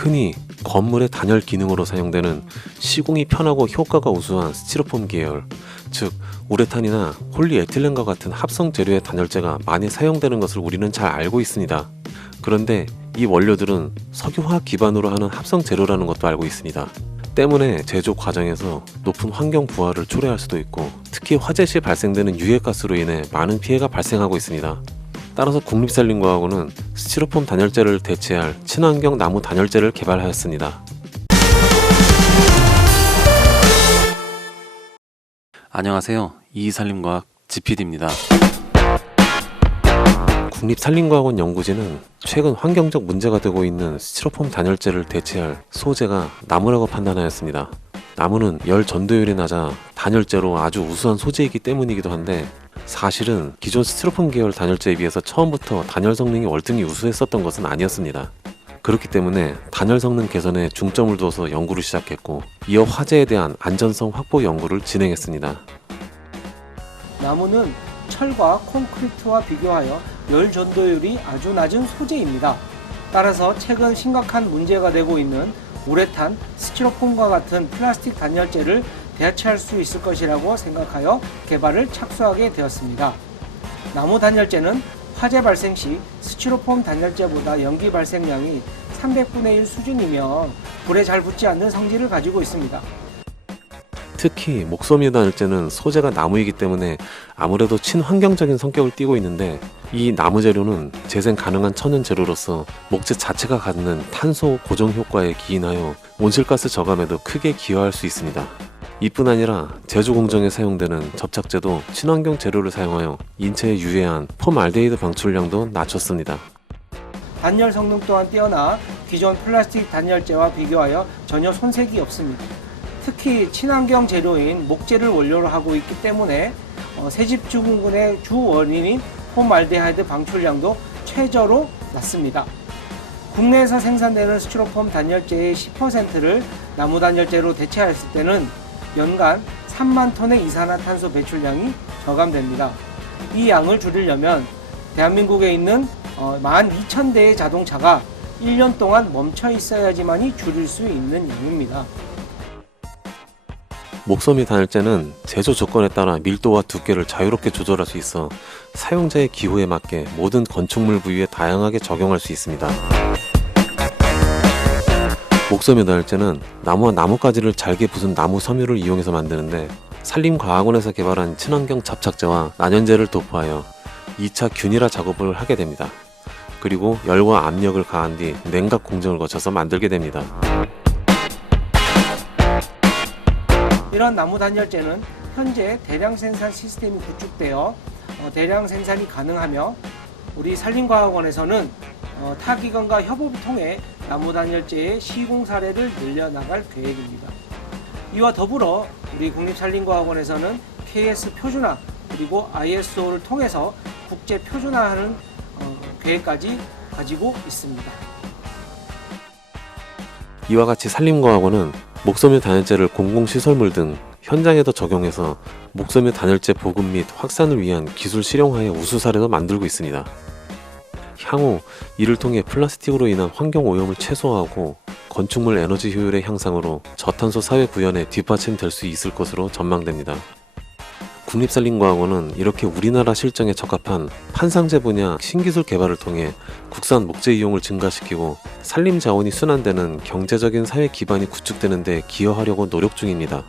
흔히 건물의 단열 기능으로 사용되는 시공이 편하고 효과가 우수한 스티로폼 계열, 즉 우레탄이나 폴리에틸렌과 같은 합성 재료의 단열재가 많이 사용되는 것을 우리는 잘 알고 있습니다. 그런데 이 원료들은 석유화학 기반으로 하는 합성 재료라는 것도 알고 있습니다. 때문에 제조 과정에서 높은 환경 부하를 초래할 수도 있고, 특히 화재 시 발생되는 유해가스로 인해 많은 피해가 발생하고 있습니다. 따라서 국립산림과학원은 스티로폼 단열재를 대체할 친환경 나무 단열재를 개발하였습니다. 안녕하세요. 이산림과학 GPD입니다. 국립산림과학원 연구진은 최근 환경적 문제가 되고 있는 스티로폼 단열재를 대체할 소재가 나무라고 판단하였습니다. 나무는 열 전도율이 낮아 단열재로 아주 우수한 소재이기 때문이기도 한데, 사실은 기존 스티로폼 계열 단열재에 비해서 처음부터 단열 성능이 월등히 우수했었던 것은 아니었습니다. 그렇기 때문에 단열 성능 개선에 중점을 두어서 연구를 시작했고, 이어 화재에 대한 안전성 확보 연구를 진행했습니다. 나무는 철과 콘크리트와 비교하여 열 전도율이 아주 낮은 소재입니다. 따라서 최근 심각한 문제가 되고 있는 우레탄, 스티로폼과 같은 플라스틱 단열재를 대체할 수 있을 것이라고 생각하여 개발을 착수하게 되었습니다. 나무 단열재는 화재 발생 시 스티로폼 단열재보다 연기 발생량이 300분의 1 수준이며 불에 잘 붙지 않는 성질을 가지고 있습니다. 특히 목소미 단열재는 소재가 나무이기 때문에 아무래도 친환경적인 성격을 띠고 있는데, 이 나무 재료는 재생 가능한 천연 재료로서 목재 자체가 갖는 탄소 고정 효과에 기인하여 온실가스 저감에도 크게 기여할 수 있습니다. 이뿐 아니라 제조 공정에 사용되는 접착제도 친환경 재료를 사용하여 인체에 유해한 폼알데히드 방출량도 낮췄습니다. 단열 성능 또한 뛰어나 기존 플라스틱 단열재와 비교하여 전혀 손색이 없습니다. 특히 친환경 재료인 목재를 원료로 하고 있기 때문에 새집 증후군의 주 원인인 폼알데하이드 방출량도 최저로 낮습니다. 국내에서 생산되는 스티로폼 단열재의 10%를 나무 단열재로 대체했을 때는 연간 3만 톤의 이산화탄소 배출량이 저감됩니다. 이 양을 줄이려면 대한민국에 있는 12,000대의 자동차가 1년 동안 멈춰 있어야지만이 줄일 수 있는 양입니다. 목소미 단열재는 제조 조건에 따라 밀도와 두께를 자유롭게 조절할 수 있어 사용자의 기호에 맞게 모든 건축물 부위에 다양하게 적용할 수 있습니다. 목소미 단열재는 나무와 나뭇가지를 잘게 부순 나무 섬유를 이용해서 만드는데, 산림과학원에서 개발한 친환경 접착제와 난연제를 도포하여 2차 균일화 작업을 하게 됩니다. 그리고 열과 압력을 가한 뒤 냉각 공정을 거쳐서 만들게 됩니다. 이런 나무 단열재는 현재 대량 생산 시스템이 구축되어 대량 생산이 가능하며, 우리 산림과학원에서는 타 기관과 협업을 통해 나무 단열재의 시공 사례를 늘려나갈 계획입니다. 이와 더불어 우리 국립산림과학원에서는 KS 표준화 그리고 ISO를 통해서 국제 표준화하는 계획까지 가지고 있습니다. 이와 같이 산림과학원은 목소미 단열재를 공공시설물 등 현장에도 적용해서 목소미 단열재 보급 및 확산을 위한 기술 실용화의 우수 사례도 만들고 있습니다. 향후 이를 통해 플라스틱으로 인한 환경 오염을 최소화하고 건축물 에너지 효율의 향상으로 저탄소 사회 구현에 뒷받침될 수 있을 것으로 전망됩니다. 국립산림과학원은 이렇게 우리나라 실정에 적합한 판상재 분야 신기술 개발을 통해 국산 목재 이용을 증가시키고 산림 자원이 순환되는 경제적인 사회 기반이 구축되는 데 기여하려고 노력 중입니다.